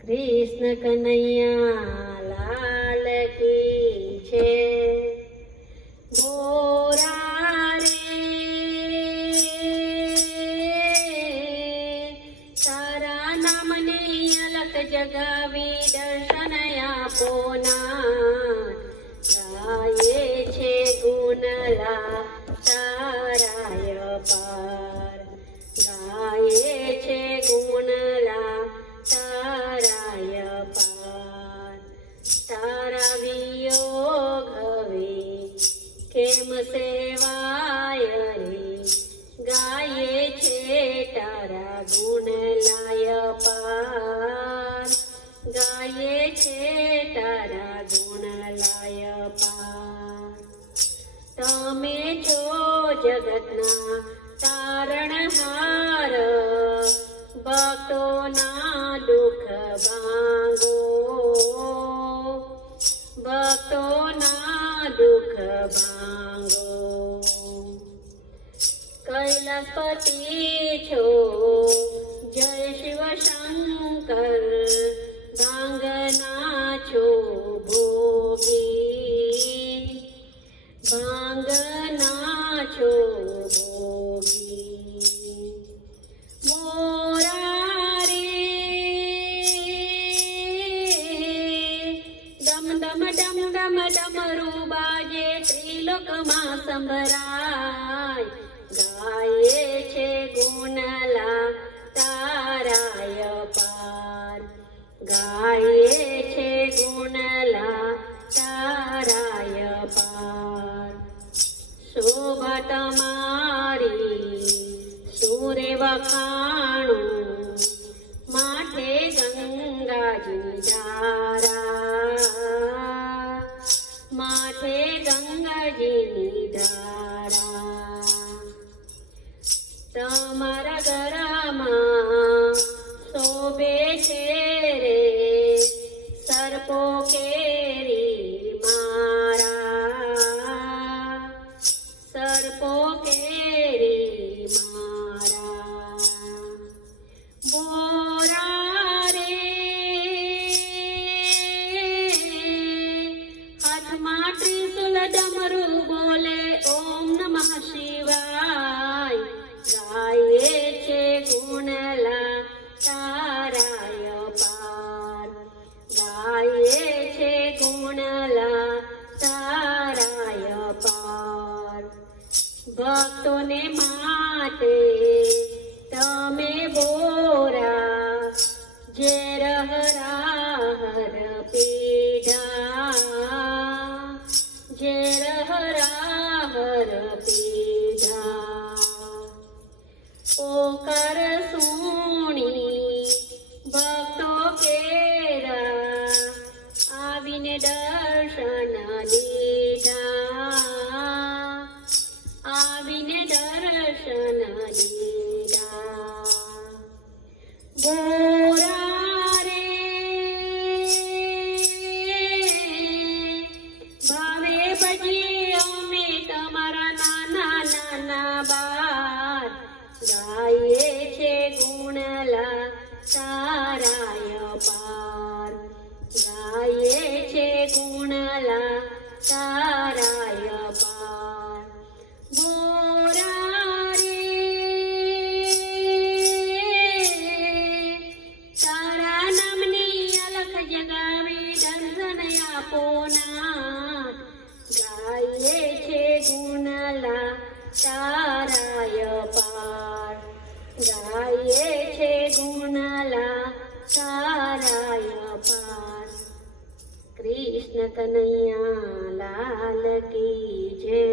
કૃષ્ણ કનૈયા લાલ કી છે. ગોરા રે તારા નામની અલખ જગાવી દર્શન આપોના. ગાયે છે ગુણલા તારાય પાર. ગાયે છે ગુણલા તારાય પાર. તારા વિયોગ હવે કેમ સેવાય રે. ગાયે છે તારા ગુણલાય પાર. ગાયે છે તારા ગુણલાય પાર. તમે છો જગતના તારણહાર. ભક્તોના દુઃખ ભાંગો. ભક્તોના દુઃખ ભાંગો. કૈલાસપતિ છો જય શિવ શંકર. ભાંગના છો ભોગી. ભાંગના છો ભોગી. મોરા રે ડમ ડમ ડમ ડમ ડમરૂ બાજે ત્રિલોકમાં સંભળાય. ગાયે છે ગુણલા તારાય પાર. ગાયે છે ગુણલા તારાય પાર. શોભા તમારી સુરે વખાણું. માથે ગંગાજી ધારા. માથે ગંગાજીની ધારા. તમારા ગરામાં શોભે છે રે સર્પો કેરી મારા. સર્પો કેરી મારા. બોરા રે હાથમાં ત્રિશુલ ડમરું બોલે ઓમ નમઃ શિવાય. ગાયે છે ગુણલા તારાય પાર. ગાયે છે ગુણલા તારાય પાર. ભક્તોને માટે તમે બોરા ઝેર હરાહર પીધા. ઝેર હરાહર પીધા. પોકાર સુણી ભક્તો કેરા આવીને દર્શન દીધા. આવીને દર્શન દીધા. ગોરા રે ભાવે ભજીએ અમે તમારા નાના નાના બાર. ગાયે છે ગુણલા તારાય પાર. ગાયે છે ગુણલા તારાય પાર. ગોરા રે તારા નામની અલખ જગાવી દર્શન આપોના. ગાયે છે ગુણલા તારાય પાર. ગાયે છે ગુણલા તારાય પાર. કૃષ્ણ કનૈયા લાલ કી જય.